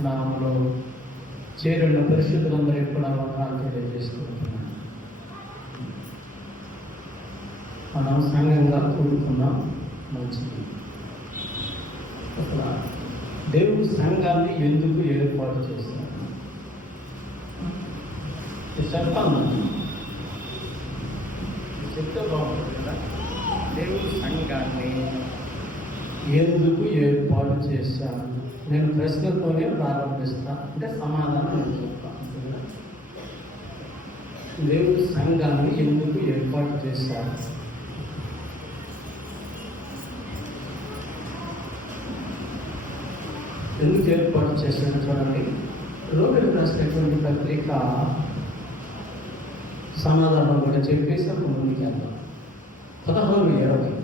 క్రీస్తు నామములో చేరిన పరిశుద్ధులందరూ కూడా వందనాలు తెలియజేసుకుంటున్నాను. మనం సంఘంగా కూడుకున్నాం, మంచిది. అసలు దేవుడు సంఘాన్ని ఎందుకు ఏర్పాటు చేశాడు చెప్పాలి, చెప్తే బాగుంటుంది కదా. దేవుడు సంఘాన్ని ఎందుకు ఏర్పాటు చేశాను? నేను ప్రశ్నతోనే ప్రారంభిస్తాను, అంటే సమాధానం నేను చెప్తాను. దేవుడు సంఘాన్ని ఎందుకు ఏర్పాటు చేశారు? ఎందుకు ఏర్పాటు చేశాను చూడండి. రోమిలకు రాసినటువంటి పత్రిక సమాధానం కూడా చెప్పేసి ఒక ముందుకు వెళ్దాం. 16:20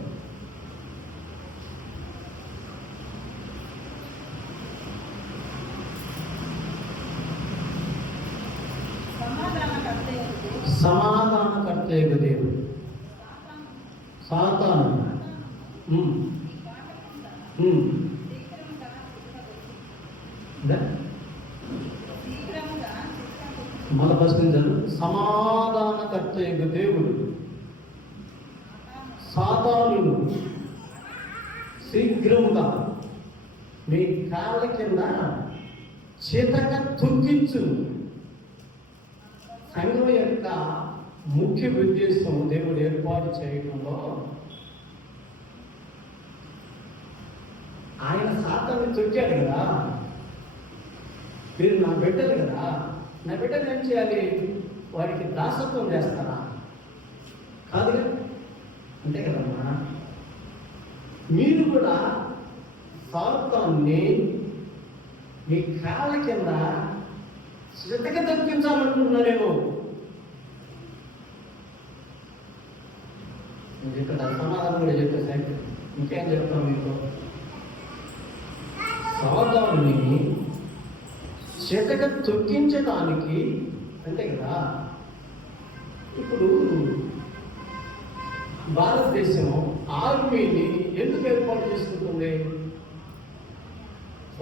సమాధానకర్త దేవుడు సాతాను మళ్ళీ ప్రశ్నించారు. సమాధానకర్త దేవుడు సాతానును శీఘ్రముగా మీ కాళ్ళ కింద చేతగా తొక్కించు. సంఘం యొక్క ముఖ్య ఉద్దేశం దేవుడు ఏర్పాటు చేయడంలో ఆయన సాతాన్ని తొక్కాడు కదా. మీరు నా బిడ్డలు కదా, నా బిడ్డలు ఏం చేయాలి? వారికి దాసత్వం చేస్తారా? కాదు అంతే కదమ్మా. మీరు కూడా సాతాన్ని మీ కాళ్ళ కింద శ్రద్ధగా తగ్గించాలనుకుంటున్నారేమో. ఇక్కడ సమాధానం కూడా చెప్పేసి ఇంకేం చెప్తాం మీకు. సాతాన్ని శ్రద్ధగా తొక్కించడానికి అంతే కదా. ఇప్పుడు భారతదేశం ఆర్మీని ఎందుకు ఏర్పాటు చేసుకుంటుంది?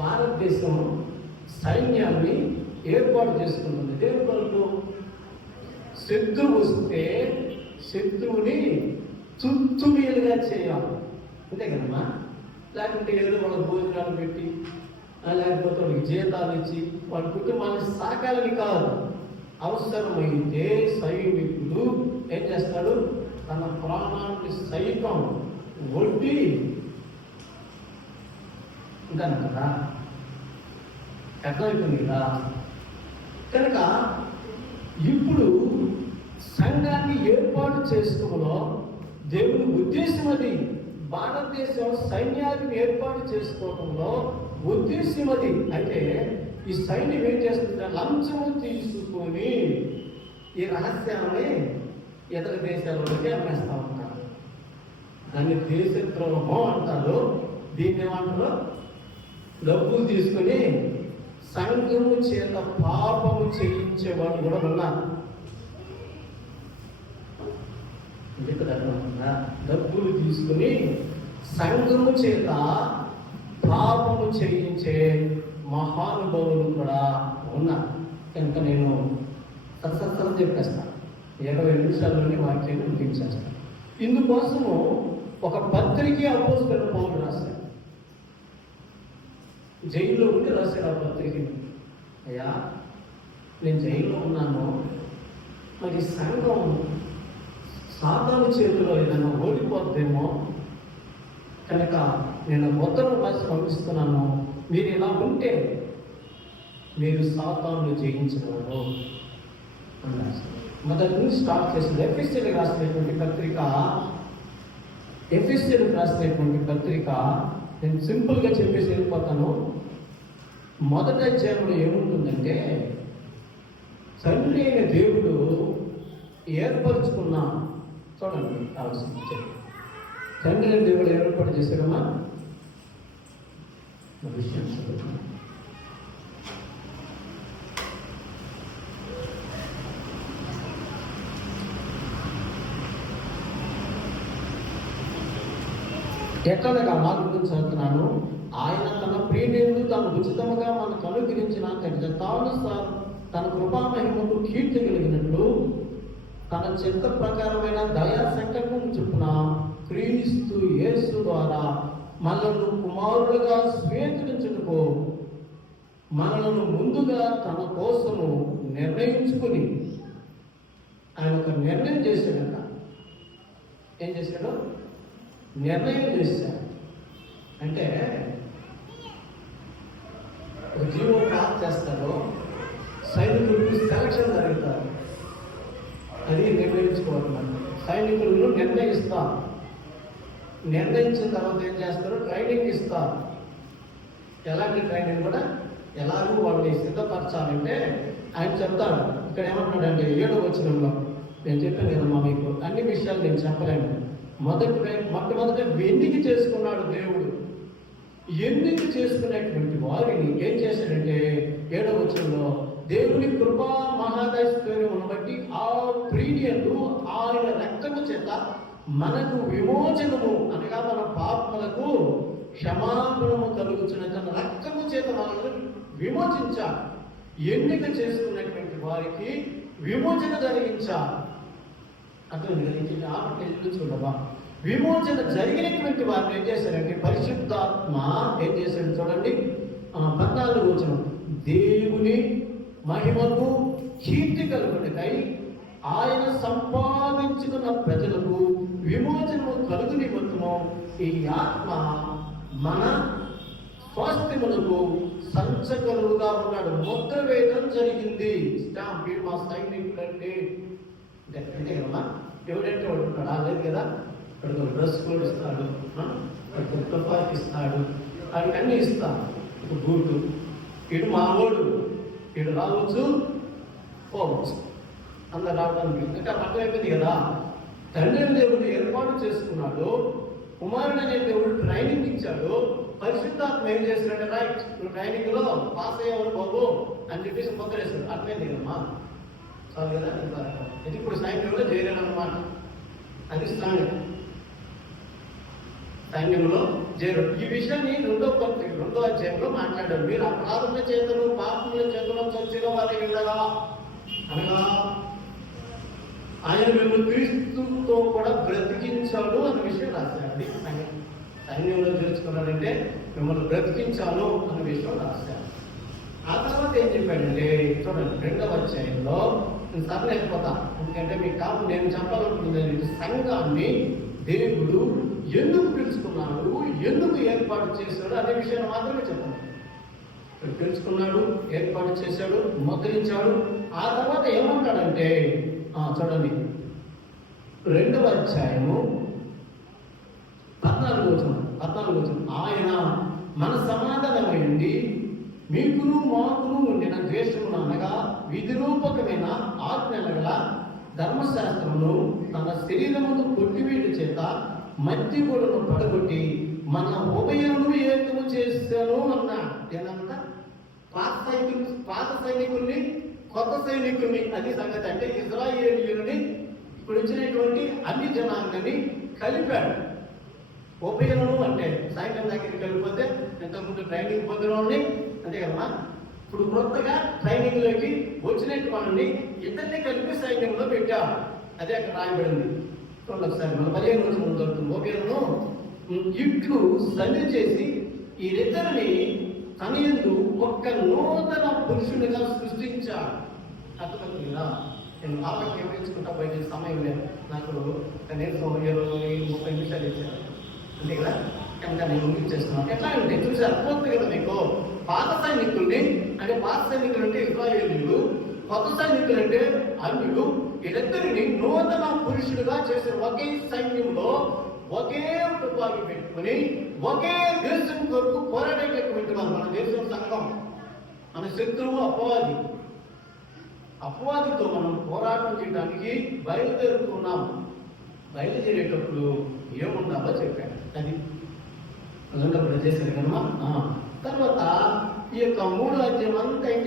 భారతదేశం సైన్యాన్ని ఏర్పాటు చేసుకుంటుంది. దేవుని కొరకు శత్రువు వస్తే శత్రువుని తుత్తుమీలుగా చేయాలి, అంతే కదమ్మా. లేకుంటే ఏదో వాళ్ళ భోజనాలు పెట్టి, లేకపోతే వాళ్ళకి జీతాలు ఇచ్చి వాళ్ళ కుటుంబాన్ని సాకాలని కాదు. అవసరమైతే సైనికుడు ఏం చేస్తాడు? తన ప్రాణాన్ని సైతం ఒడ్డి ఉంటాను కదా. అర్థమవుతుంది కదా. కనుక ఇప్పుడు సంఘాన్ని ఏర్పాటు చేసుకోవడంలో దేవుని ఉద్దేశం అది. భారతదేశం సైన్యాన్ని ఏర్పాటు చేసుకోవడంలో ఉద్దేశం అది. అంటే ఈ సైన్యం ఏం చేస్తుంటే లంచము తీసుకొని ఈ రహస్యాన్ని ఇతర దేశాలలోకి అమ్మేస్తూ ఉంటారు. దాన్ని దేశద్రోహం అంటారు. దీన్ని ఏమంటారు? డబ్బులు తీసుకొని సంఘము చేత పాపము చేయించేవాడు కూడా ఉన్నారు. డబ్బులు తీసుకుని సంఘము చేత పాపము చేయించే మహానుభావులు కూడా ఉన్నారు. కనుక నేను సత్సత్సరం చెప్పేస్తాను. 20 నిమిషాల్లోనే వాక్యాన్ని ముగించేస్తాను. ఇందుకోసము ఒక పత్రిక అపోస్తలుడైన పౌలు రాశాడు. జైల్లో ఉండి రాశాడు ఆ పత్రికని. అయ్యా, నేను జైల్లో ఉన్నాను, మరి సంఘం సాతాను చేతిలో ఏదైనా ఓడిపోద్దేమో, కనుక నేను ఉత్తరం రాసి పంపిస్తున్నాను. మీరు ఇలా ఉంటే మీరు సాతాను జయించగలరు అని రాశారు. మొదటి నుంచి స్టార్ట్ చేసింది. ఎఫెసీయులకు రాసినటువంటి పత్రిక నేను సింపుల్గా చెప్పేసి వెళ్ళిపోతాను. మొదటి అధ్యాయంలో ఏముంటుందంటే, తండ్రి అయిన దేవుడు ఏర్పరచుకున్న, చూడండి కావాల్సింది, తండ్రి అయిన దేవుడు ఏర్పాటు చేశారమ్మా విషయం. ఎట్లనగా 4 చదువుతున్నాను. ఆయన తన ప్రియుడు తాను ఉచితముగా మనకు అనుగ్రహించిన తానుసారం తన కృపామహిమకు కీర్తి కలిగినట్లు తన చిత్త ప్రకారమైన దయా సంకల్పం చొప్పున క్రీస్తు యేసు ద్వారా మనలను కుమారులుగా స్వీకరించుటకు మనలను ముందుగా తన కోసము నిర్ణయించుకుని ఆయన ఒక నిర్ణయం చేశాడట. ఏం చేశాడు? నిర్ణయం చేశాడు. అంటే ఒక జీవో పాస్ చేస్తాడు, సైనికులకు సెలక్షన్ జరుగుతారు, అది నిర్ణయించుకోవాలన్నమాట. సైనికులను నిర్ణయిస్తారు, నిర్ణయించిన తర్వాత ఏం చేస్తారు? ట్రైనింగ్ ఇస్తారు. ఎలాంటి ట్రైనింగ్ కూడా ఎలాగూ వాళ్ళని సిద్ధపరచాలంటే ఆయన చెప్తాడు. ఇక్కడ ఏమంటున్నాడంటే 7వ వచనంలో, నేను చెప్పాను కదమ్మా మీకు అన్ని విషయాలు నేను చెప్పలేను. మొట్టమొదట ఎన్నిక చేసుకున్నాడు దేవుడు. ఎన్నిక చేసుకునేటువంటి వారిని ఏం చేశాడంటే 7వ వచనంలో, దేవుని కృపా మహాదైశ్వర్యమును బట్టి ఆ ప్రీతియందు ఆయన రక్తము చేత మనకు విమోచనము, అనగా మన పాపములకు క్షమాపణము కలుగుతున్న తన రక్తము చేత మనల్ని విమోచించాడు. ఎన్నిక చేసుకున్నటువంటి వారికి విమోచన జరిగించాలి. అతను చూడవా, విమోచన జరిగినటువంటి వారిని ఏం చేశారంటే పరిశుద్ధాత్మ ఏం చేశాడు చూడండి. 14వ వచనం, దేవుని మహిమకు కీర్తి కలుగుటకై ఆయన సంపాదించుకున్న ప్రజలకు విమోచనము కలుగు నిమిత్తము ఈ ఆత్మ మన స్వాస్థ్యములకు సంచకరువుగా ఉన్నాడు. ముద్ర వేయడం జరిగింది. స్టాంప్ మా సైనికులంటే అంటే కదమ్మా, ఎవడంటే వాడు ఉంటాడు లేదు కదా. వాడికి డ్రెస్ కోడ్ ఇస్తాడు, వాడికి తుపాకి ఇస్తాడు, వాడికి అన్నీ ఇస్తాడు. ఒక బూటు, ఇటు మామూడు, ఇటు రావచ్చు పోవచ్చు, అందరు రావడానికి. అంటే అర్థమైపోయింది కదా. తండ్రి దేవుడు ఏర్పాటు చేసుకున్నాడు, కుమారుడు అనే దేవుడు ట్రైనింగ్ ఇచ్చాడు. పరిశుద్ధాత్మ ఏం చేస్తున్నాడు? రైట్, నువ్వు ట్రైనింగ్ లో పాస్ అయ్యేవారు బాబు అని చెప్పేసి మొదలేస్తాడు. అర్థమైంది కదమ్మా, చాలు కదా. ఇది ఇప్పుడు సైన్యంలో చేరాడు అనమాట. అది సైన్యంలో చేరాడు. ఈ విషయాన్ని 2వ అధ్యాయంలో మాట్లాడాడు. మీరు అపరాధముల చేతను పాపముల చేతను చచ్చిన వారి ఉండగా అనగా ఆయన మిమ్మల్ని క్రీస్తుతో కూడా బ్రతికించాడు అన్న విషయం రాశాడు. సైన్యంలో చేర్చుకున్నాడంటే మిమ్మల్ని బ్రతికించాను అన్న విషయం రాశాడు. ఆ తర్వాత ఏం చెప్పాడంటే చూడండి 2వ అధ్యాయంలో, నేను సర్లేకపోతా ఎందుకంటే మీకు కాదు నేను చెప్పాలనుకుంటుంది. సంఘాన్ని దేవుడు ఎందుకు పిలుచుకున్నాడు, ఎందుకు ఏర్పాటు చేశాడు అనే విషయాన్ని మాత్రమే చెప్పాను. పిలుచుకున్నాడు, ఏర్పాటు చేశాడు, ముద్రించాడు. ఆ తర్వాత ఏమంటాడంటే చూడండి 2వ అధ్యాయము 14వ వచనం, ఆయన మన సమాధానమైంది మీకును మాకును ఉండిన ద్వేషమును అనగా విధిరూపకమైన ఆజ్ఞల గల ధర్మశాస్త్రమును తన శరీరమును కొట్టివేయడం చేత మట్టి గోడను పడగొట్టి మన ఉభయమును ఏకము చేశాను అన్నాడు. ఏదంతా పాత సైనికుల్ని కొత్త సైనికుల్ని, అది సంగతి. అంటే ఇజ్రాయేలీయులని ఇప్పుడు వచ్చినటువంటి అన్ని జనాంగాన్ని కలిపాడు. ఉభయను అంటే సైన్యం దగ్గరికి వెళ్ళిపోతే ఇంతకుముందు ట్రైనింగ్ పొందిన వాళ్ళని అంతే కదమ్మా. ఇప్పుడు కొత్తగా ట్రైనింగ్ లోకి వచ్చినట్టు వాళ్ళని ఇద్దరిని కలిపి సైన్యంలో పెట్టాడు. అదే అక్కడ రాయబడింది. ఒకసారి మన 15 రోజుల ముందు దొరుకుతుంది. ఉభయను ఇట్లు సంధి చేసి వీరిద్దరిని తన యందు ఒక్క నూతన పురుషునిగా సృష్టించాడు. అర్థమవుతుంది కదా. నేను ఆపకి వివరించుకుంటా బయట సమయం లేదు నాకు. కనీసం 20-30 నిమిషాలు ఇచ్చాను అంతే కదా. కనుక నేను ముగించేస్తున్నాను. ఎట్లా అంటే చూసి అర్థమవుతుంది కదా మీకు. పాత సైనికుల్ని అంటే పాత సైనికులు అంటే ఇజ్రాయేలీయులు, కొత్త సైనికులు అంటే అన్యులు, వీళ్ళిద్దరిని నూతన పురుషుడుగా చేసే ఒకే సైన్యంలో ఒకే తుపాకి పెట్టుకుని ఒకే దేశం కొరకు పోరాడేటటువంటి మన దేశం సంఘం. మన శత్రువు అపవాదితో మనం పోరాటం చేయడానికి బయలుదేరుతున్నాం. బయలుదేరేటప్పుడు ఏముండాలో చెప్పాడు. అది అదంతా చేశారు కదమ్మా. తర్వాత ఈ యొక్క 3వ అధ్యాయం అంతా ఏం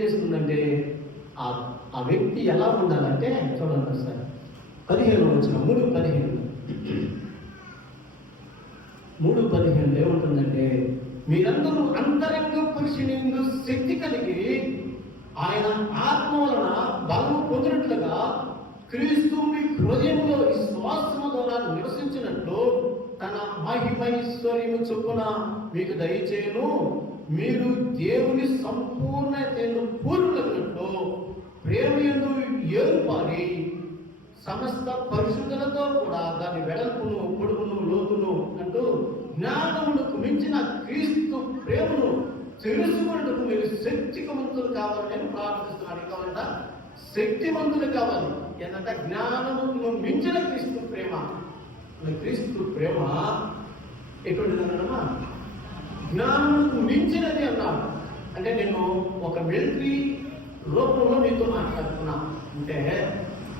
చేస్తుందంటే ఆ వ్యక్తి ఎలా ఉండాలంటే చూడండి సార్ 15 వచ్చిన 3:15 3:15 ఏముంటుందంటే, మీరందరూ అంతరంగ పురుషుని యందు శక్తి కలిగి ఆయన ఆత్మ వలన బలము పొందినట్లుగా క్రీస్తు మీ హృదయంలో విశ్వాసము ద్వారా నివసించినట్లు తన మహిమైశ్వర్యము చొప్పున మీకు దయచేయను. మీరు దేవుని సంపూర్ణతను పూర్ణులైనట్లు ప్రేమయందు ఏర్పడి సమస్త పరిశుద్ధులతో కూడా దాని వెడల్పును, పొడుగును, లోతును అంటూ జ్ఞానమునకు మించిన క్రీస్తు ప్రేమను తెలుసుకున్నట్టుకు మీరు శక్తివంతులు కావాలని నేను ప్రార్థిస్తున్నాను. కావాలంట శక్తివంతులు కావాలి. ఏంటంటే జ్ఞానమును మించిన క్రీస్తు ప్రేమ. క్రీస్తు ప్రేమ ఎటువంటిదన్నా జ్ఞానమునకు మించినది అన్నాడు. అంటే నేను ఒక మిలిటరీ రూపంలో మీతో మాట్లాడుతున్నా అంటే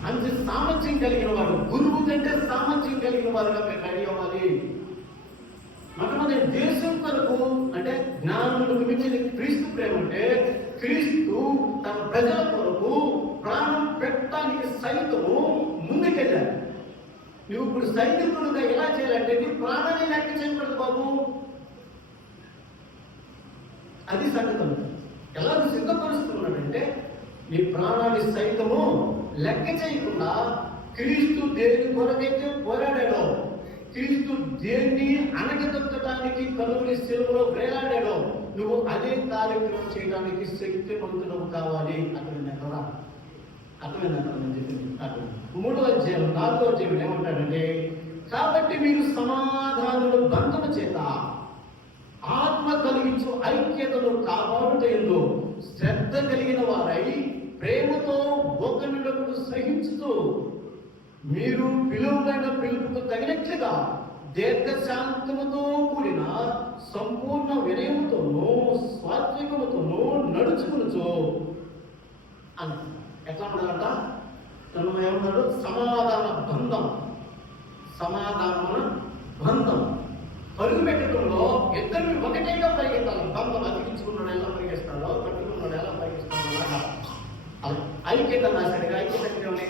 మంచి సామర్థ్యం కలిగిన వాడు, గురువు కంటే సామర్థ్యం కలిగిన వారుగా మీరు రెడీ అవ్వాలి. మొట్టమొదటి దేశం కొరకు అంటే జ్ఞానములకు మించిన క్రీస్తు ప్రేమ అంటే క్రీస్తు తన ప్రజల కొరకు ప్రాణం పెట్టడానికి సైతము ముందుకెళ్ళాడు. నువ్వు ఇప్పుడు సైనికుడుగా ఎలా చేయాలంటే నీ ప్రాణాన్ని లెక్క చేయకూడదు బాబు. అది సంగతం. ఎలా సిద్ధపరుస్తున్నాడంటే నీ ప్రాణాన్ని సైతము లెక్క చేయకుండా క్రీస్తు దేని కొరకైతే పోరాడాడో, క్రీస్తు దేన్ని అణగదొక్కడానికి కలుగుని శిలువలో వేలాడాడో నువ్వు అదే కార్యక్రమం చేయడానికి శక్తివంతుడు కావాలి. అర్థమైందని చెప్పింది. 3వ అధ్యాయం 4వ అధ్యాయం ఏమంటాడంటే, కాబట్టి మీరు సమాధానములు బంధము చేత ఆత్మ కలిగించు ఐక్యతను కాపాడుటయందు శ్రద్ధ కలిగిన వారై ప్రేమతో ఒకరినొకరు సహించుతూ మీరు పిలువైన పిలుపుకు తగినట్లుగా దీర్ఘశాంతముతో కూడిన సంపూర్ణ వినయముతోనూ స్వాత్వికముతోనూ నడుచుకునుచు అని ఎట్లా ఉండాలంట? తను ఏమన్నాడు? సమాధాన బంధం. సమాధానమున బంధం పరుగు పెట్టడంలో ఇద్దరు ఒకటేగా పరిగెత్తాలి. బంధం అతికించుకున్నాడు ఎలా పరిగెస్తాడో, కట్టుకున్నాడు ఎలా పరిగెస్తాడో అలాగా ఐక్యత నాశడిగా. ఐక్యత అంటే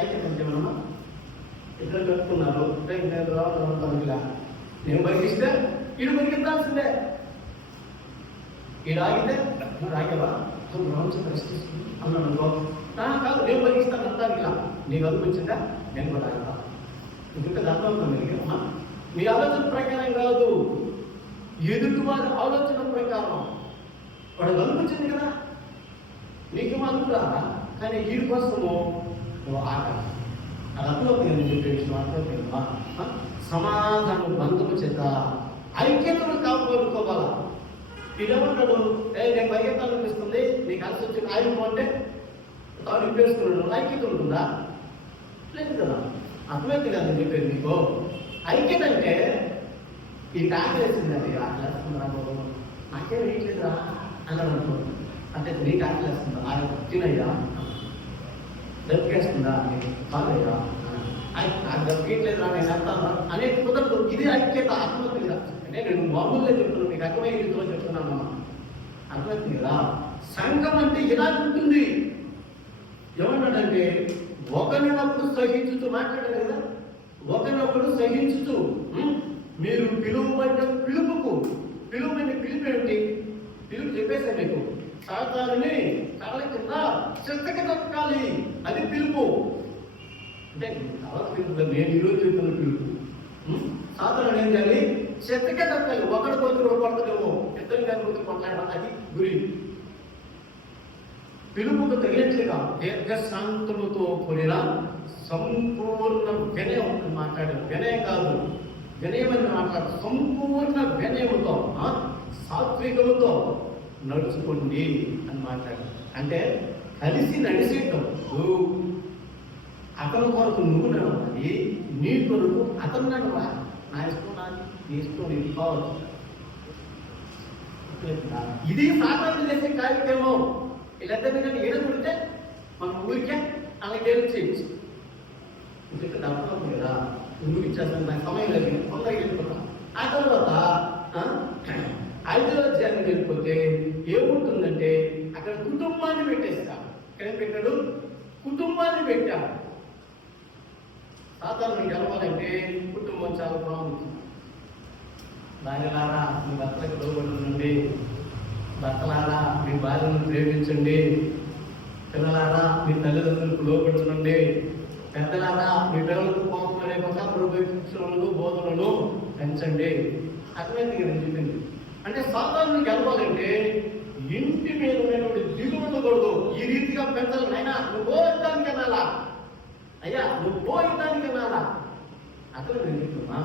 ఐక్యత అంటే మనమా ఇద్దరు కట్టుకున్నారు. నేను రావడం ఇలా నేను పరిగిస్తే ఇడు పరిగెత్తాల్సిందే. ఈ రాగితే రాగవా పరిస్థితి అన్నాను అనుకో, కాదు నేను పరిగిస్తాను అంటాను. ఇలా నీకు అనిపించిందా నేను కూడా రాగవా ఇంకొక అర్థమవుతుంది. మీ ఆలోచన ప్రకారం కాదు, ఎదుటి వారి ఆలోచన ప్రకారం. వాడు అనిపించింది కదా నీకు అనుకురా, కానీ వీడి కోసము ఆట. అది అర్థమవుతుంది. నేను చెప్పే విషయం అర్థమవుతుందా? సమాధానం బంధము చేత ఐక్యతను కాపాడుకోవాలా. ఇదేమంటాడు? నేను పరిగెత్తాలని అనిపిస్తుంది, నీకు అలసి వచ్చి ఆయుధం అంటే తాను ఇప్పేసుకున్నాడు. ఐక్యత ఉంటుందా? లేదు కదా. అర్థమైతే కదా నేను చెప్పేది మీకు. ఐక్యత అంటే ఈ ట్యాగ్ వేసింది, అది ఆకలేస్తుందా బాబు, నాకేం వేయట్లేదురా అన్నాడు అనుకో. అంటే నీకు ఆకలేస్తుందా? ఆయన తినయ్యా, దొరికేస్తుందా కాదయ్యా, నాకు దొరికేట్లేదురా నేను వెళ్తాను అనేది కుదరదు. ఇది ఐక్యత. అర్థమవుతుంది కదా. అంటే నేను మామూలుగా చెప్తున్నాను, మీకు అర్థమయ్యే రీతిలో చెప్తున్నాను. అర్థమవుతుంది కదా. సంఘం అంటే ఇలా ఉంటుంది. ఏమన్నాడంటే ఒకరినొకరు సహించుతూ మాట్లాడారు కదా. ఒకరినొకరు సహించుతూ మీరు పిలువబడ్డ పిలుపుకు, పిలువమైన పిలుపు ఏమిటి? పిలుపు చెప్పేసా మీకు. సాతానుని కళ్ళ కింద చెత్తకి తొక్కాలి, అది పిలుపు. అంటే నేను ఈరోజు చెప్తున్న పిలుపు. సాతాను ఏం చేయాలి? చెత్తకే తొక్కాలి. ఒకటి కొద్ది కొడతాడేమో, ఇద్దరు గారి కొద్ది కొట్లాడడం, అది గురి. పిలుపుకు తగినట్లుగా దీర్ఘశాంతముతో కూడిన సంపూర్ణ వినయం మాట్లాడారు. వినయం కాదు, వినయమని మాట్లాడు. సంపూర్ణ వినయముతో సాత్వికముతో నడుచుకోండి అని మాట్లాడు. అంటే కలిసి నడిచేటప్పుడు అతని కొరకు నువ్వు నడవాలి, నీ కొరకు అతను నడవాలి. నా ఇష్టం నాది, నీ ఇష్టం నీకు కావచ్చు. ఇది సాధారణ చేసే కార్యక్రమం. వీళ్ళందరినీ కానీ ఏడుకుంటే మనం ఊరికే అలాగే ఏడు చేయొచ్చు. ఇక్కడ అర్థం కదా, ఊరికి ఇచ్చేస్తాను, నాకు సమయం లేదు, తొందరగా వెళ్ళిపోతాం. ఆ తర్వాత 5వ అధ్యాయానికి వెళ్ళిపోతే ఏముంటుందంటే అక్కడ కుటుంబాన్ని పెట్టేస్తాడు. ఇక్కడ పెట్టాడు, కుటుంబాన్ని పెట్టాడు. సాధారణ గెలవాలంటే కుటుంబం చాలా ప్రాముఖ్యం. భార్యలారా మీ భర్తలకు లోబడి ఉండండి, భర్తలారా మీ భార్యను ప్రేమించండి, పిల్లలారా మీ తల్లిదండ్రులకు లోబడి ఉండండి, పెద్దలారా మీ పిల్లలకు కోపం లేకుండా ప్రభుత్వాలను బోధనలు పెంచండి. అర్థమైంది నేను చెప్పింది. అంటే సాధారణ గెలవాలంటే ఇంటి మీద ఉన్నటువంటి దిగులు ఉండకూడదు. ఈ రీతిగా పెంచాలి. అయినా నువ్వు పోయడానికి అనాలా, అయ్యా నువ్వు పోయడానికి అనాలా. అసలు నేను చెప్తున్నా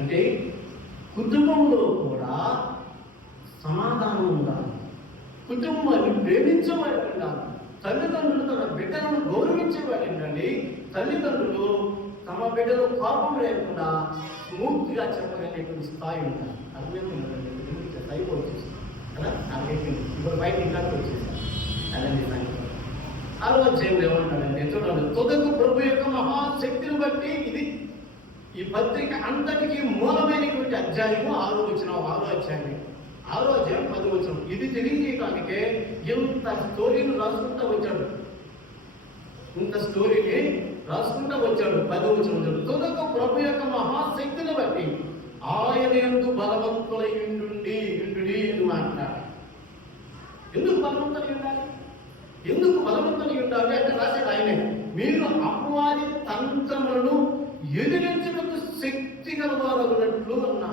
అంటే కుటుంబంలో కూడా సమాధానం ఉండాలి, కుటుంబాన్ని ప్రేమించేవాడు ఉండాలి, తల్లిదండ్రులు తన బిడ్డలను గౌరవించేవాడు ఏంటండి. తల్లిదండ్రులు తమ బిడ్డలు కోపం లేకుండా స్మూర్తిగా చెప్పగలిగేటువంటి స్థాయి ఉంటారు. అర్థమైందండి, అయిపోతుంది కదా. ఇప్పుడు బయట ఇంట్లోకి వచ్చేసాను. అదండి సంగతి. ఆలోచన ఏమంటాడంటే చూడండి, తుదకు ప్రభు యొక్క మహాశక్తిని బట్టి ఇది ఈ పత్రిక అంతటికీ మూలమైనటువంటి అధ్యాయము 6వ వచనం, 6వ అధ్యాయం 10వ వచనం. ఇది తెలియజేయడానికే ఇంత స్టోరీని రాసుకుంటూ వచ్చాడు, ఇంత స్టోరీని రాసుకుంటూ వచ్చాడు. 10వ వచనం, తుదకు ప్రభు యొక్క మహాశక్తిని బట్టి ఆయన యందు బలవంతులై ఉండుడి అని మాట్లాడాలి. ఎందుకు బలవంతులై ఉండాలి? ఎందుకు బలవంతులై ఉండాలి అంటే రాసేది ఆయనే. మీరు అపవాది తంత్రములను ఎదిరించడానికి శక్తి గలవారన్నట్లు అన్నా.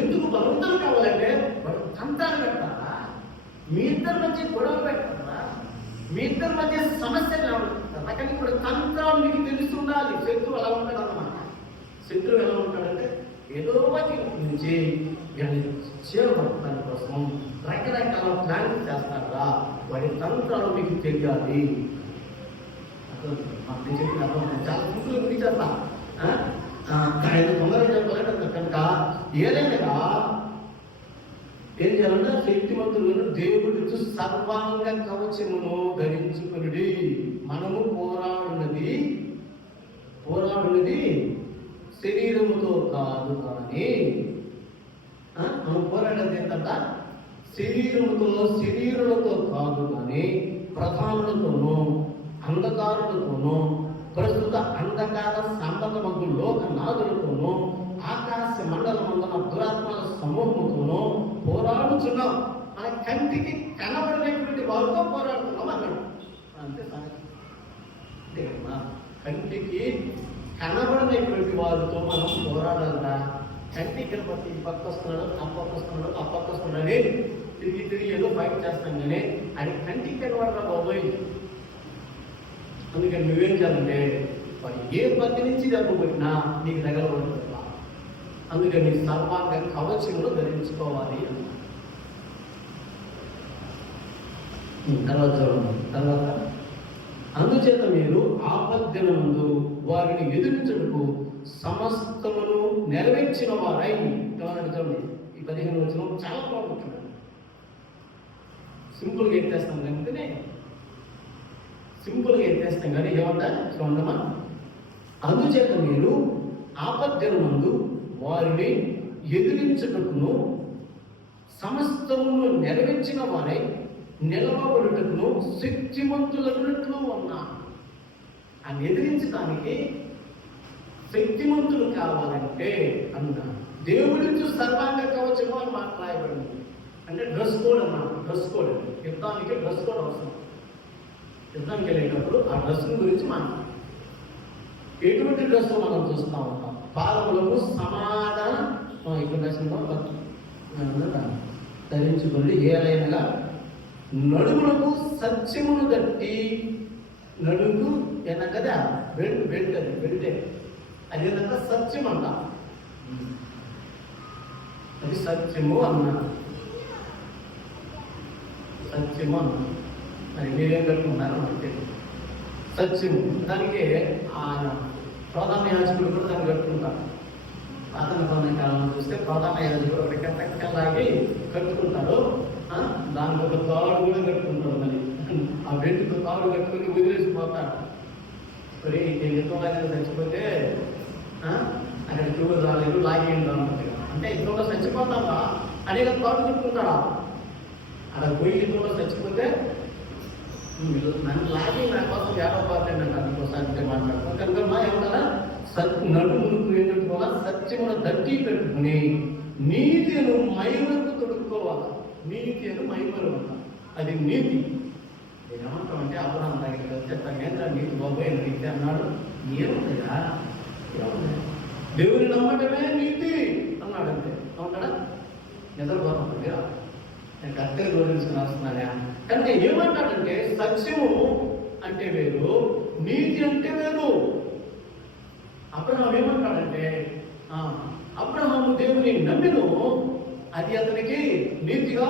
ఎందుకు బలవంతులు కావాలంటే వాడు తంత్రాలు పెడతారా, మీ ఇద్దరి మధ్య గొడవ పెడతారా, మీ ఇద్దరి మధ్య సమస్యలు రావడం. కానీ ఇప్పుడు తంత్రాలు మీకు తెలిసి ఉండాలి. శత్రువు ఎలా ఉంటాడు అన్నమాట. శత్రువు ఎలా ఉంటాడంటే ఏదో వాటి నుంచి చేరబడటానికి కోసం రకరకాల ప్లానింగ్ చేస్తారా, వాడి తంత్రాలు మీకు తెలియాలి. మాకు చెప్పిన చాలా సింపుల్ గురించి చేస్తా. తొందరగా చెప్పాలంటే కనుక ఏదైనా ఏం చేయాలంటే శక్తివంతులను దేవుడి సర్వాంగ కవచమును ధరించుకుని మనము పోరాడున్నది శరీరముతో కాదు, కానీ మనం పోరాడేది ఏంటంట శరీరులతో కాదు, కానీ ప్రధానులతోనూ అంధకారులతోనూ ప్రస్తుత అంధకార సంబంధము లోకనాథులతోనూ ఆకాశ మండలమందున దురాత్మల సమూహముతోనూ పోరాడుచున్నాం. మన కంటికి కనబడినటువంటి వారితో పోరాడుతున్నాం అన్నాడు. అంతే కంటికి కనబడినటువంటి వారితో మనం పోరాడాలరా. కంటికి కనబడి ఈ పక్క వస్తున్నాడు, ఆ పక్క వస్తున్నాడు అని తిరిగి ఏదో ఫైట్ చేస్తాం, కానీ అది కంటికి కనబడరా బాబోయ్. అందుకని నువ్వేం చేయాలంటే వాడు ఏ పద్ధతి నుంచి జరగబోయినా నీకు తగలబడుతుంది. అందుకని సర్వాంగ కవచములు ధరించుకోవాలి తర్వాత అందుచేత మీరు ఆపద్దినమందు వారిని ఎదురించుటకు సమస్తమును నెరవేర్చిన వారై. ఈ 15వ వచనం చాలా బాగుంటుంది. సింపుల్గా ఎత్తేస్తాం కానీ ఏమంటా చూడమా. అందుచేత మీరు ఆపద్దినమందు వారిని ఎదిరించుటకును సమస్తమును నెరవేర్చిన వారై నిలవబడుటకును శక్తిమంతులన్నట్లు ఉన్నారు. అని ఎదిరించడానికి శక్తిమంతులు కావాలంటే అన్నారు. దేవుడి సర్వాంగ కవచము అని మాట్లాడబడింది. అంటే డ్రెస్ కోడ్ అన్నారు. డ్రెస్ కోడ్ యుద్ధానికి డ్రెస్ కోడ్ అవసరం. యుద్ధానికి వెళ్ళేటప్పుడు ఆ డ్రెస్ గురించి మాట్లాడాలి. ఎటువంటి డ్రెస్ మనం చూస్తూ ఉంటాం. పాదములకు సమాధాన ధరించుకుని ఏలైనగా నడుములకు సత్యమును తట్టి నడుము ఏనా కదా వెంటే అది ఏంటంటే సత్యం అంట. అది సత్యము అన్నారు. మరి మీరేం కట్టుకుంటారు అంటే సత్యము. దానికి ఆయన ప్రధాన యాజకుడు కూడా దాన్ని కట్టుకుంటారు. అతని కాలంలో చూస్తే ప్రధాన యాజకుడు రెక్కలాగి కట్టుకుంటారు. దానికి ఒక తాడు కూడా కట్టుకుంటారు. మరి ఆ వెంటితో తాడు కట్టుకుని వదిలేసిపోతాడు. మరి యుద్ధంలాగా చచ్చిపోతే అక్కడ చూడు రాలేదు లాగేయండి అన్నట్టుగా. అంటే యుద్ధంలో చచ్చిపోతావా అనేక తాడు కట్టుకుంటాడా. అక్కడ పోయి యుద్ధంలో చచ్చిపోతే నన్ను లాగి నా కోసం ఏడవపోతాడు అంటే అందుకోసం అంటే మాట్లాడతాం. కనుక మా ఏమన్నా నడుమును ఏంటంటే సత్యమును దట్టి పెట్టుకుని నీతిను మైమరుకు తొడుక్కోవాలి. నీతిను మైమరు అన్న అది నీతి. ఏమంటామంటే అబ్రహాం దగ్గరికి వస్తే తగ్గేంద్ర నీతి బాబోయే నీతి అన్నాడు. ఏముందిరా దేవుని నమ్మటమే నీతి అన్నాడు. అంతే అవుతాడా? నిద్రపోతాం నేను కరెక్ట్గా వివరించి రాస్తున్నానా? కానీ ఏమంటాడంటే సత్యము అంటే వేరు, నీతి అంటే వేరు. అబ్రహాం ఏమంటాడంటే అబ్రహాము దేవుని నమ్మిను, అది అతనికి నీతిగా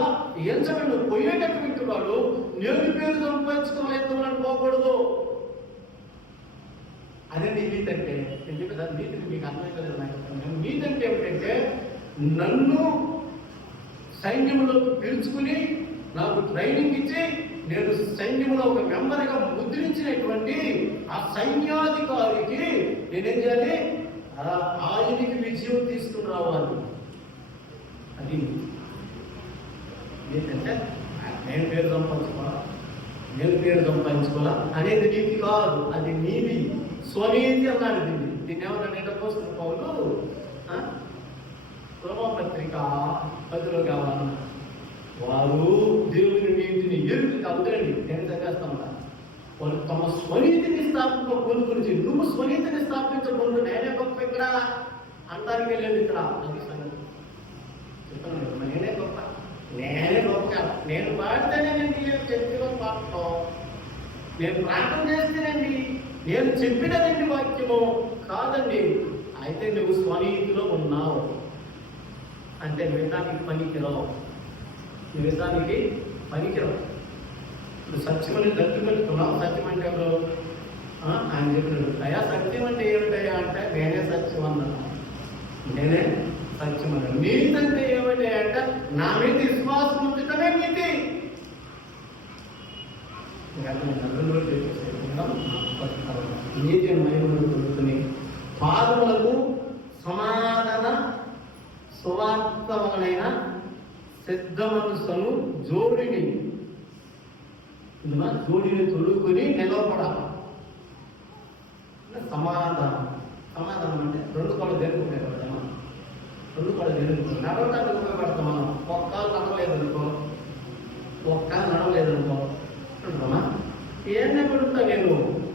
ఎంచబడి పోయేటట్టు వింటున్నాడు. నేను పేరు సంపాదించుకోలేకపోతున్నాడు పోకూడదు. అదే నీతి అంటే. నేను చెప్పేదా నీతిని మీకు అర్థమైతే నాకు. నీతి అంటే ఏమిటంటే నన్ను సైన్యంలోకి పిలుచుకుని నాకు ట్రైనింగ్ ఇచ్చి నేను సైన్యంలో ఒక మెంబర్గా ముద్రించినటువంటి ఆ సైన్యాధికారికి నేనేం చేయాలి? ఆయనకి విజయం తీసుకుని రావాలి. అది ఏంటంటే నేను పేరు సంపాదించుకోవాలా అనేది నీతి కాదు, అది నీతి. స్వనీతి అన్నాడు. దీన్ని ఏమన్నా కోసం పౌలు రోమపత్రిక 10లో కావాలి. వారు దేవుని నీతిని ఎరుకు అవుతారండి. నేను చదివేస్తాం. వాళ్ళు తమ స్వనీతిని పొందుకుని నువ్వు స్వనీతిని స్థాపించకుండా నేనే గొప్ప ఇక్కడ అంటానికి లేదు. ఇక్కడ అది సంగతి చెప్తున్నాడు. నేనే గొప్ప నేను పాడితేనే నేను చెప్పిన పాటలో నేను ప్రార్థన చేస్తేనండి నేను చెప్పినదండి వాక్యము కాదండి. అయితే నువ్వు స్వనీతిలో ఉన్నావు అంటే వినడానికి పనికిరావు. ఇప్పుడు సత్యం అని దత్తు పెట్టుకున్నావు. సత్యం అంటే ఎవరు? ఆయన చెప్పాడు, అయ్యా సత్యం అంటే ఏమిటయ్యా అంటే నేనే సత్యం అన్నాను. నేనే సత్యం అన్నాను. నీతి అంటే ఏమిటి అంటే నా మీద విశ్వాసం ఉంచుతనే నీతి. నీతి మహిమను కొడుకుని పాదములకు సమాధాన సువార్త వలనైన సిద్ధ మనసును జోడిని తొడుక్కుని నిలవపడాలి. సమాధానం అంటే రెండు కళ్ళు జరుగుతున్నాయి కదా. రెండు కళ్ళు జరుగుతుంది. నడవడానికి ఉపయోగపడతాం మనం. ఒక్కలు నడవలేదనుకో, నడవలేదనుకో అంటున్నామా? ఏం పెడుతా నేను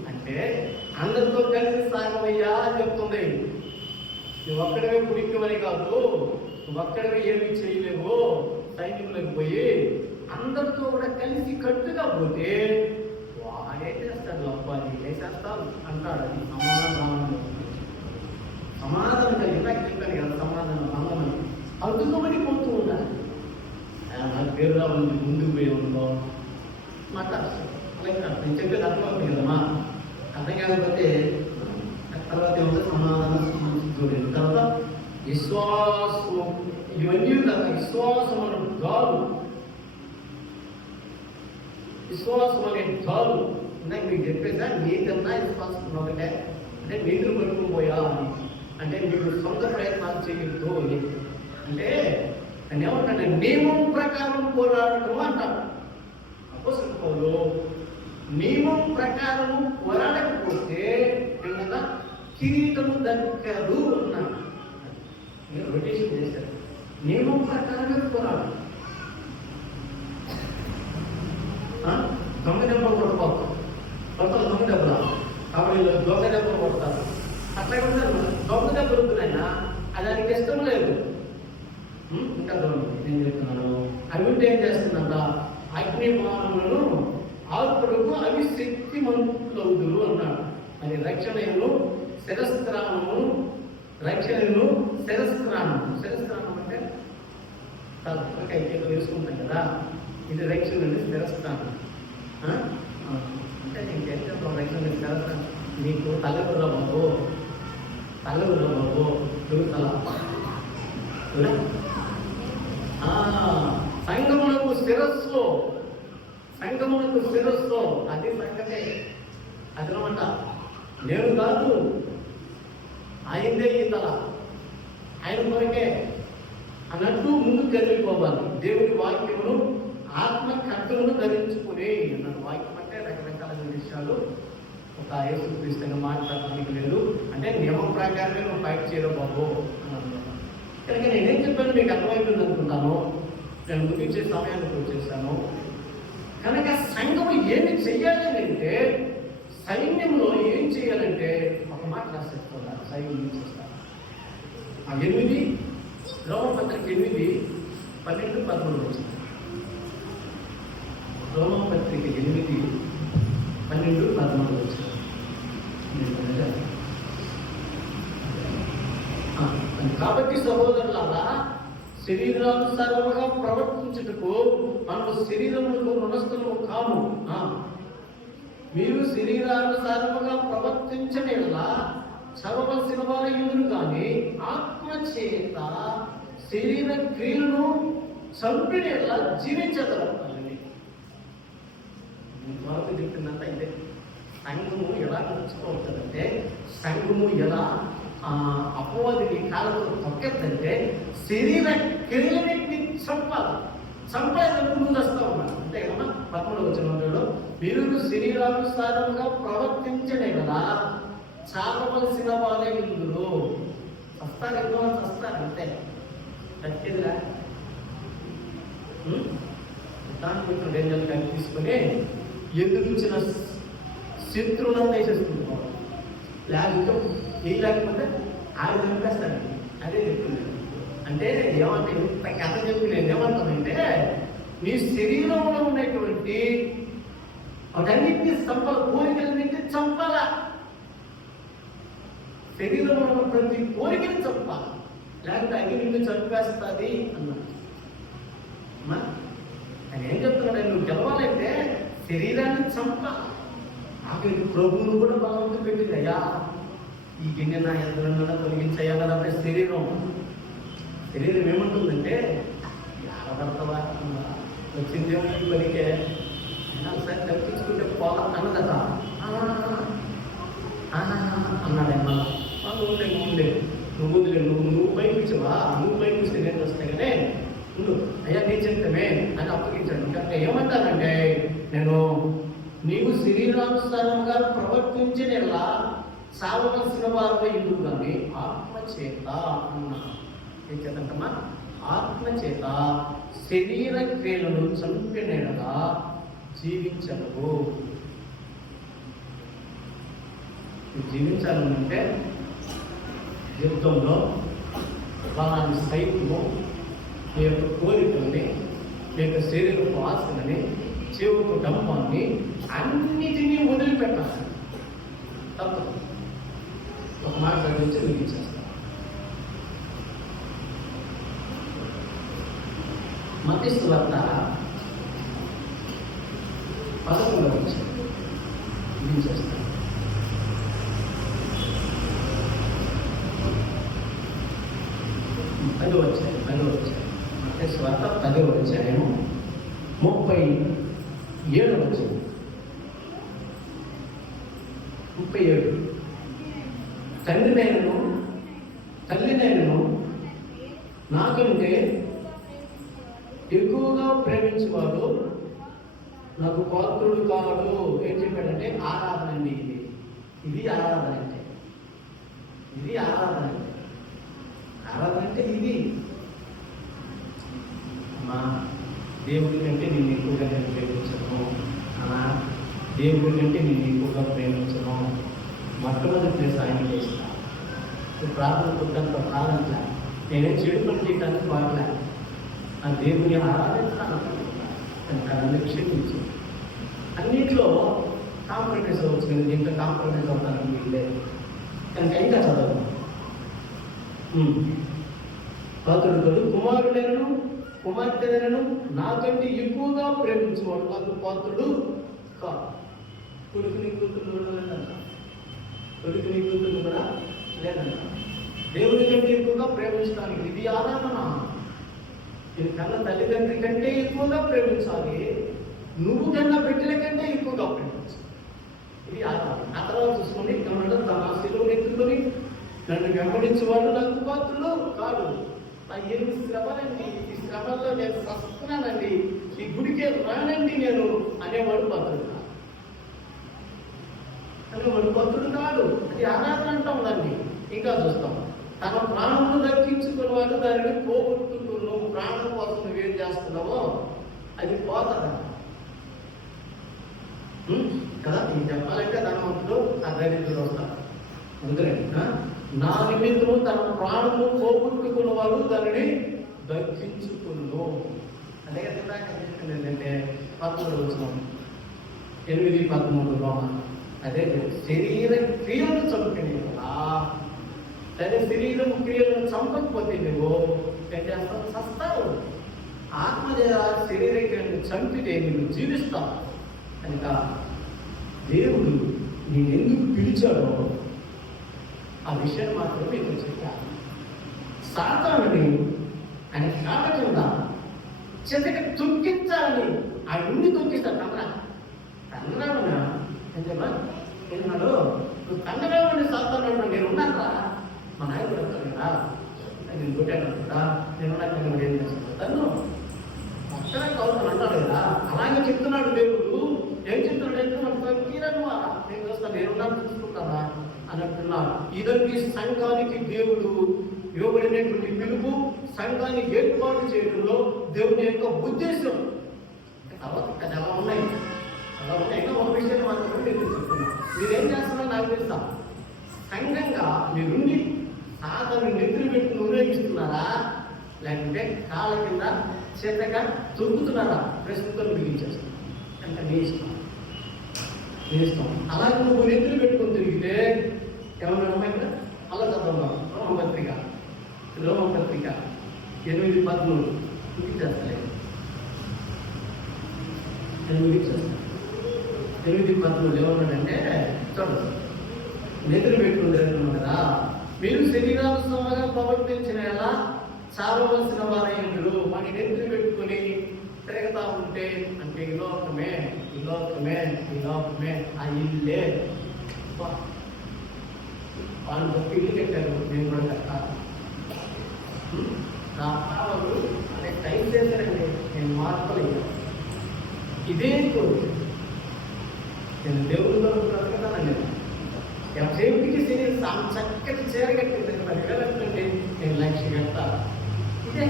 అంటే అందరితో కలిసి సాగమయ్యా అని చెప్తుంది. నువ్వు ఒక్కడవే పుడిక్కమని కాదు, నువ్వు ఒక్కడవే ఏమీ చేయలేవు. సైన్యంలోకి పోయి అందరితో కూడా కలిసి కట్టుగా పోతే వాడే చేస్తాడు. అబ్బాయి వేసేస్తాడు అంటాడు. అది సమాధానం ఇందాక చెప్పాను కదా, సమాధానం అందమని అందుకోమని పోతూ ఉండాలి. నాకు పేరు రావాలి ముందుకు పోయి ఉందో మాట్లాడతాడు. అలాగే నేను చెప్పేది అర్థం అవుతుంది కదమ్మా. అర్థం కాకపోతే తర్వాత ఏమంటే సమాధానం చూడండి. తర్వాత విశ్వాసము ఇవన్నీ కదా. విశ్వాసం అనే గాలు ఇందాక మీకు చెప్పేసా నీకన్నా విశ్వాసం ఒకటే. అంటే నీతులు పట్టుకుని పోయా అని అంటే మీకు సొంత ప్రయత్నాలు చేయొద్దు అని అంటే అని ఏమంటే నియమం ప్రకారం పోరాడటం అంటారు. అపోస్తలుల పౌలు నియమం ప్రకారం పోరాడకపోతే కదా కిరీటము దక్కదు అన్నారు. రొటేషన్ చేశారు. నియమం ప్రకారమే పోరాడు. దొంగ దెబ్బలు కొట్టుకోవాలి. కొడతారు దొంగ దెబ్బలు. కాబట్టి దొంగ దెబ్బలు కొడతారు. అట్లా కొడతారు. దొంగ దెబ్బలు ఉంటున్నాయినా అది దానికి ఇష్టం లేదు. ఇంకా నేను చెప్తున్నాను. అవి ఉంటే ఏం చేస్తుందంట? అగ్నిబాణములను ఆల్పుడుకు అవి శక్తిమంతులవుదురు అన్నాడు. అది రక్షణను శిరస్త్రాణము శిరస్త్రాణం అంటే కైకేలో వేసుకుంటాం కదా. ఇది రక్షణ శిరస్త్రాణం అంటే ఇంకెంత రక్షణ శిరస్త్రాణం. నీకు తల్లగుర్రా బాబు తిరుగుతల సంగమునకు శిరస్సు అది సంగతే. అదనమాట నేను కాదు, ఆయనదే ఈ తల, ఆయన కొరకే అన్నట్టు ముందుకు కదిలిపోవాలి. దేవుని వాక్యమును ఆత్మ కర్తలను ధరించుకుని అన్నాడు. వాక్యం అంటే రకరకాల విషయాలు ఒక యేసుక్రీస్తుని మాట్లాడడానికి లేదు అంటే నియమం ప్రకారమే నువ్వు ఫైట్ చేయడం బాబు అని అన్నాను. కనుక నేనేం చెప్పాను మీకు అర్థమైపోయింది అనుకుంటాను. నేను ముగించే సమయానికి వచ్చేసాను. కనుక సంఘం ఏమి చెయ్యాలి అంటే, సైన్యంలో ఏం చేయాలంటే ఒక మాట రాసేస్తున్నారు. సైన్యం ఏం చేస్తారు? ఆ 8 రోమపత్రిక 8, 12, 13 వచ్చింది. రోమపత్రిక 8, 12, 13 వచ్చింది. కాబట్టి సహోదరులారా, శరీరానుసారముగా ప్రవర్తించుటకు మనము శరీరములకు రుణస్థులము కాము. మీరు శరీరానుసారముగా ప్రవర్తించనేలా చదవలసిన వారు ఎదురు కానీ ఆత్మ చేత శరీర క్రియలను చంపినేలా జీవించగలుగుతారని త్వరకు చెప్పిందంత ఇదే. సంఘము ఎలా నడుచుకోవచ్చంటే, సంఘము ఎలా అపవాదిని కాలంలో తొక్కెత్తంటే శరీర క్రియలన్నింటినీ చంపాలని ముందు వస్తూ ఉన్నారు. అంతే కదా 13వ వచనంలో మీరు శరీరానుసారంగా ప్రవర్తించనే కదా చావవలసిన వాళ్ళే ఇందులో చస్తారు అంతే. చచ్చేదిరా దాంట్లో రెంజలు కలిపి తీసుకొని ఎదురుచిన శత్రువులను వేసేసుకుంటున్నాం. లేకపోతే ఆయన చంపేస్తాడు. అదే చెప్తుంది. అంటే ఏమంటే ఇంత కథ చెప్పి నేను ఏమంటానంటే, మీ శరీరంలో ఉన్నటువంటి అదన్నింటినీ కోరికలన్నింటినీ చంపాల. శరీరంలో ఉన్న ప్రతి కోరికని చంపాలి, లేకపోతే అగ్ని నిన్ను చంపేస్తుంది అన్నాడు. ఆయన ఏం చెప్తున్నాడు? నువ్వు గెలవాలంటే శరీరాన్ని చంపాలి. ఆఖరికి ప్రభువును కూడా బలవంతం పెట్టింది. అయ్యా ఈ గిన్నె నా ఎదురున్నా తొలగించయ్యా కదా. అంటే శరీరం ఏమంటుందంటే, ఆడబడతావా వచ్చిందేమో ఈ పనికే ఒకసారి తప్పించుకుంటే పోలా అన్నదట అన్నాడు. ముందే నువ్వు భయపించవా, నువ్వు భయపిస్తే నేను వస్తే కానీ నువ్వు అయ్యా నీ చెప్తామే అని అప్పగించాడు. అంటే ఏమంటానంటే, నేను నీవు శరీరానుసారంగా ప్రవర్తించినలా సావవలసిన వారు ఇల్లు కానీ ఆత్మచేత అన్నా. ఏం చేద్దామా? ఆత్మచేత శరీర క్రియలను చంపినలా జీవించవు. జీవించాలంటే యుద్ధంలో వాళ్ళని సైతము మీ యొక్క కోరికల్ని, మీ యొక్క శరీరపు ఆశలని, చెవుకు డంపాన్ని అన్నిటినీ వదిలిపెట్టాలి. తప్ప ఒక మాట చదివించి ముగించేస్తాను. మత్తయి సువార్త 11వ అధ్యాయం ముగించేస్తాను. 10వ అధ్యాయం మత్తయి సువార్త 10వ అధ్యాయం 37వ వచనం. 37 తల్లినైనను నాకంటే ఎక్కువగా ప్రేమించేవాడు నాకు పాత్రుడు కాడు. ఏం చెప్పాడంటే ఆరాధన అండి. ఇది ఆరాధన అంటే ఇది మా దేవుడి కంటే నేను ఎక్కువగా నేను ప్రేమించను అన్నా. దేవుడి కంటే నేను ఎక్కువగా ప్రేమించను. మొట్టమొదటి ప్లేస్ ఆయన చేస్తా. ప్రార్థన కొట్టంత ప్రార్థన నేనేం చెడు పని చేయడానికి బాగా ఆ దేవుని ఆరాధించాను. కనుక క్షమించి అన్నింటిలో కాంప్రమైజ్ అవ్వచ్చు. నేను దీంట్లో కాంప్రమైజ్ అవుతాను వీళ్ళే. కనుక ఇంకా చదవను. పాత్రుడు కుమారుడైనను కుమార్తెనను నాకంటే ఎక్కువగా ప్రేమించేవాడు నాకు పాత్రుడు కాదు. కొడుకుని కూతురు లేదంట. కొడుకుని కూతురు కూడా లేదంట. దేవుడి కంటే ఎక్కువగా ప్రేమించడానికి ఇది ఆరాధన. ఇది కన్నా తల్లిదండ్రి కంటే ఎక్కువగా ప్రేమించాలి. నువ్వు కన్నా బిడ్డల కంటే ఎక్కువగా ప్రేమించాలి. ఇది ఆరాధన. ఆ తర్వాత చూసుకొని తన శిలువను ఎత్తుకొని నన్ను వెంబడించేవాడు నాకు పాత్రుడు కాదు. నా ఎన్ని శ్రమలండి, ఈ శ్రమల్లో నేను వస్తున్నానండి, ఈ గుడికే రానండి నేను అనేవాడు పాత్రుడు. అని భక్తుడు కాదు. అది ఆరాధన అంటాం దాన్ని. ఇంకా చూస్తాం, తన ప్రాణమును దక్కించుకున్నవాడు దానిని పోగొట్టుకుని, నువ్వు ప్రాణం కోసం నువ్వేం చేస్తున్నావో అది పోతాడు కదా. నీకు చెప్పాలంటే ధనవంతుడు ఆ దరిద్రుడు వస్తాడు. అందుకని నా నిమిత్తము తన ప్రాణము పోగొట్టుకున్నవాడు దానిని దక్కించుకును. అదే కదా ఏంటంటే 13 వచనం 8-13 రోమా. అదే శరీర క్రియలను చంపుకునే కదా. సరే, శరీరం క్రియలను చంపకపోతే నువ్వు ఏం చేస్తావు? చస్తావు. ఆత్మ శరీర క్రియలను చంపితే నువ్వు జీవిస్తావు. కనుక దేవుడు నేను ఎందుకు పిలిచాడో ఆ విషయాన్ని మాత్రం మీకు చెప్పాను. సాతానుని ఆయన కాళ్ళ కింద చెత్తగా తొక్కించాలని ఆయన ఉండి తొక్కిస్తాడు. తండ్రామన్నా ఏంటమ్మా ఏమన్నాడు? నువ్వు తండ్రామని సాతాను నేను ఉన్నారా? మా నాయన కూడా వస్తాను కదా, నేను కొట్టాను కదా, నేను ఉన్నాను ఏం చేస్తాను తను అక్షరం కవుతాను అంటాడు కదా. అలాగే చెప్తున్నాడు దేవుడు. ఏం చెప్తున్నాడు? మనకు తీరనువా నేను చూస్తాను, నేనున్నాను చూసుకుంటావా అని అంటున్నాడు. ఇదండి సంఘానికి దేవుడు ఇవ్వబడినటువంటి పిలుపు, సంఘాన్ని ఏర్పాటు చేయడంలో దేవుని యొక్క ఉద్దేశం. తర్వాత అది ఎలా ఉన్నాయి ఇంకా ఒక విషయాన్ని మాత్రమే నేను చెప్తున్నాను. మీరేం చేస్తున్నారో నాకు తెలుసా? సంఘంగా మీరుండి సాధన నిద్ర పెట్టుకుని ఊరేగిస్తున్నారా, లేకుంటే కాళ్ళ కింద చేతగా తొక్కుతున్నారా? ప్రస్తుతం బిగించేస్తాం అంటే నీ ఇష్టం, నీ ఇష్టం. అలాగే నువ్వు నిద్ర పెట్టుకుని తిరిగితే ఏమన్నా ఇక్కడ అలా చదవడం రోమపత్రిక 8:13 ముగించేస్తాలే. 8:13 ఏమన్నాడంటే చూడండి, నిద్ర పెట్టుకుంటారు కదా, మీరు శరీరానుసారంగా ప్రవర్తించిన ఎలా చావవలసిన వారయ్యులు. మన నిద్ర పెట్టుకుని తిరగతా ఉంటే అంటే ఈ లోకమే ఆ ఇల్లే. వాళ్ళు గొప్ప ఇల్లు కట్టారు, నేను కూడా కట్టాను. నా పాపలు అదే టైం చేశారండి, నేను మార్పలేదు. ఇదే కోరిక నేను దేవుడితో బ్రతకతానండి. దేవుడికి శరీరం చక్కటి చేరగట్టింది వెళ్ళాలంటే నేను లక్ష్యం కడతాను. ఇదే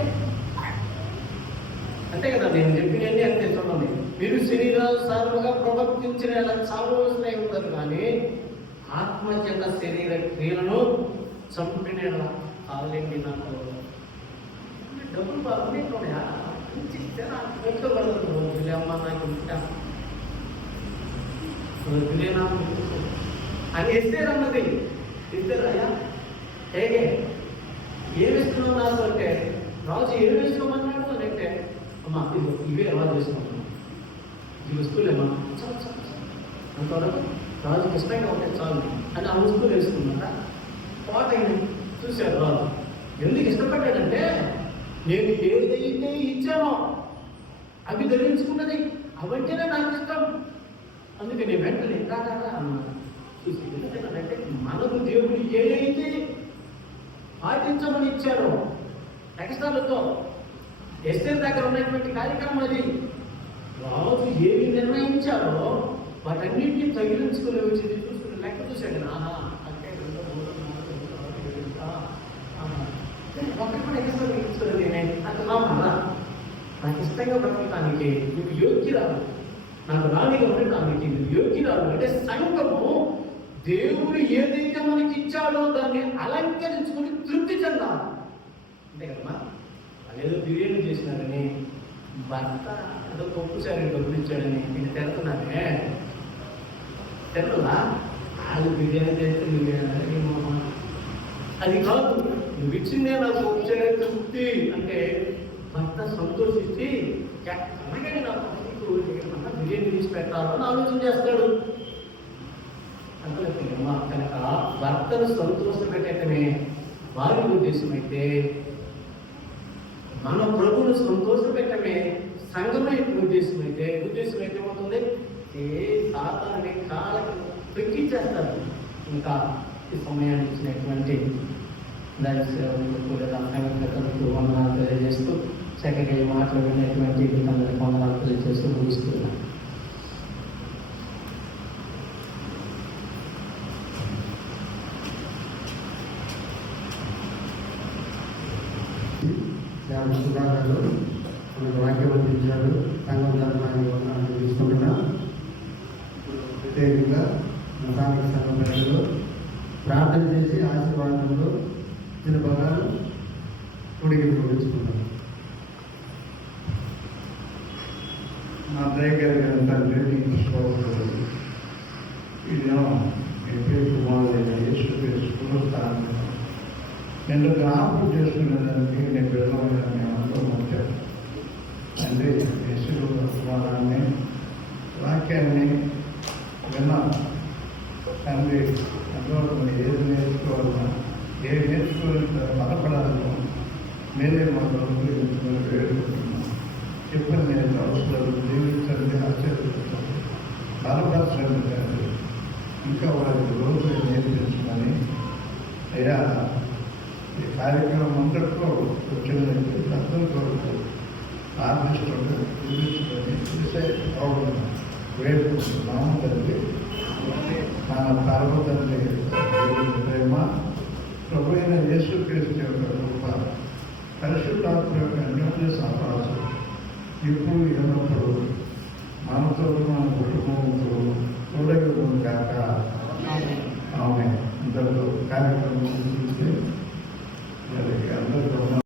అంతే కదా నేను చెప్పినవన్నీ అంతే. చూడండి, మీరు శరీరానుసారముగా ప్రవర్తించిన ఎలా చావవలసిన ఉండదు, కానీ ఆత్మచేత శరీర క్రియలను చంపిన కావాలండి. నాకు డబ్బులు బాగున్నాయా అమ్మ నాకు అని ఇస్తేరన్నది ఇస్తారయ్యా. ఏగే ఏమి ఇస్తున్నావు నాకు అంటే, రాజు ఏమి వేసుకోమన్నాడు అని అంటే, అమ్మా ఇది ఇవే రాజు వేసుకుంటున్నాను, ఈ వస్తువులేమా అంటాడు. రాజుకి ఇష్టంగా ఉంటే చాలు అని ఆ వస్తువులు వేసుకున్నారా. పాట చూశారు రాజు. ఎందుకు ఇష్టపడ్డాడంటే, నేను ఏదైతే ఇచ్చానో అవి ధరించుకున్నది అవంటేనే నాకు ఇష్టం, అందుకే నేను వెంటనే కాదా అన్నాను. చూసి ఎందుకంటే మనకు దేవుడు ఏదైతే పాటించమని ఇచ్చారో టెక్స్టాలతో ఎస్టర్ దగ్గర ఉన్నటువంటి కార్యక్రమం అది. రాజు ఏమి నిర్ణయించారో వాటన్నింటినీ తగిలించుకుని వచ్చేది చూసుకుని లెక్క చూశాడు. అంటే 2, 3, 4, 5, 6 ఒకటి కూడా ఎక్స్ట్రా తగిలించుకోలేదు. అంటున్నామన్నా నాకు ఇష్టంగా బ్రతకటానికి నువ్వు యోగ్యురాలు, నాకు రాణిగా ఉండటానికి నువ్వు యోగ్యురాలు. అంటే సంఘము దేవుడు ఏదైతే మనకి ఇచ్చాడో దాన్ని అలంకరించుకుని తృప్తి చెందాలి. అంతే కదమ్మా. అదేదో బిర్యానీ చేసినారని భర్త ఏదో పప్పు సారి డబ్బులు ఇచ్చాడని నేను తిడుతున్నానే, తిరుగులా వాళ్ళు బిర్యానీ చేస్తే నువ్వు అది కాదు. నువ్వు ఇచ్చిందే నాకు పప్పు సారి తృప్తి అంటే భర్త సంతోషించి అలాగే నా పప్పుకు బిర్యానీ తీసి పెట్టాలని ఆలోచన చేస్తాడు. అంతలేదమ్మా. కనుక భర్తను సంతోషపెట్టడమే వారి ఉద్దేశం అయితే, మన ప్రభువును సంతోషపెట్టడమే సంఘం యొక్క ఉద్దేశం అయితే ఏమవుతుంది? సాతానుని కాళ్ళకి తొక్కిచ్చేస్తారు. ఇంకా ఈ సమయాన్ని ఇచ్చినటువంటి దైవ సేవకులకు లేదా సంఘటనలకు వందనాలు తెలియజేస్తూ, చక్కగా ఈ మాటలు విన్నటువంటి అందరికీ వందనాలు తెలియజేస్తూ ముగిస్తున్నాను. వాక్యం అందించారు. సంఘం తరఫున వందనాలు తీసుకుంటున్నాం. ప్రత్యేకంగా మా స్థానిక సంఘం ప్రజలు ప్రార్థన చేసి ఆశీర్వాదంలో చిన్న భాగాలు ఉడికి ముగించుకుంటాం. నా దయగలిగిన తండ్రి నీకు స్తోత్రాలు. ఈ దినం మీ పేరు కుమారుడైన యేసుక్రీస్తు పునరుత్థానం నేను జ్ఞాపకం చేసుకునేదానికి నేను విధమైన మేమందరం వచ్చాను. తండ్రి యేసు కుమారాన్ని వాక్యాన్ని విన్నాం. తండ్రి అందువల్ల ఏది నేర్చుకోవాలన్నా ఏది నేర్చుకోవాలంటే బలపడాలన్నా మీరే మా ప్రభుత్వం వేడుకుంటున్నాం. చెప్పిన నేను అవసరాలు జీవించండి, ఆశ్చర్యపడుతుంది, బలపరచండి తండ్రి. ఇంకా వారి రోజులు నేర్పించమని అయ్యా ఈ కార్యక్రమం అంతట్లో వచ్చిన అర్థం కొరకు ఆర్టిస్టులు చూపించుకొని వేడుకుంటున్నాము తండ్రి. మన పర్వతండి ప్రేమ ప్రభు అయిన యేసుక్రీస్తు యొక్క కృప పరిశుద్ధాత్మ యొక్క అన్యోన్య సహవాసం ఇప్పుడు ఎన్నప్పుడు మనతో మన కుటుంబంతో తోడగి కాక ఆమె ఇంతలో కార్యక్రమం చూస్తే అందరికీ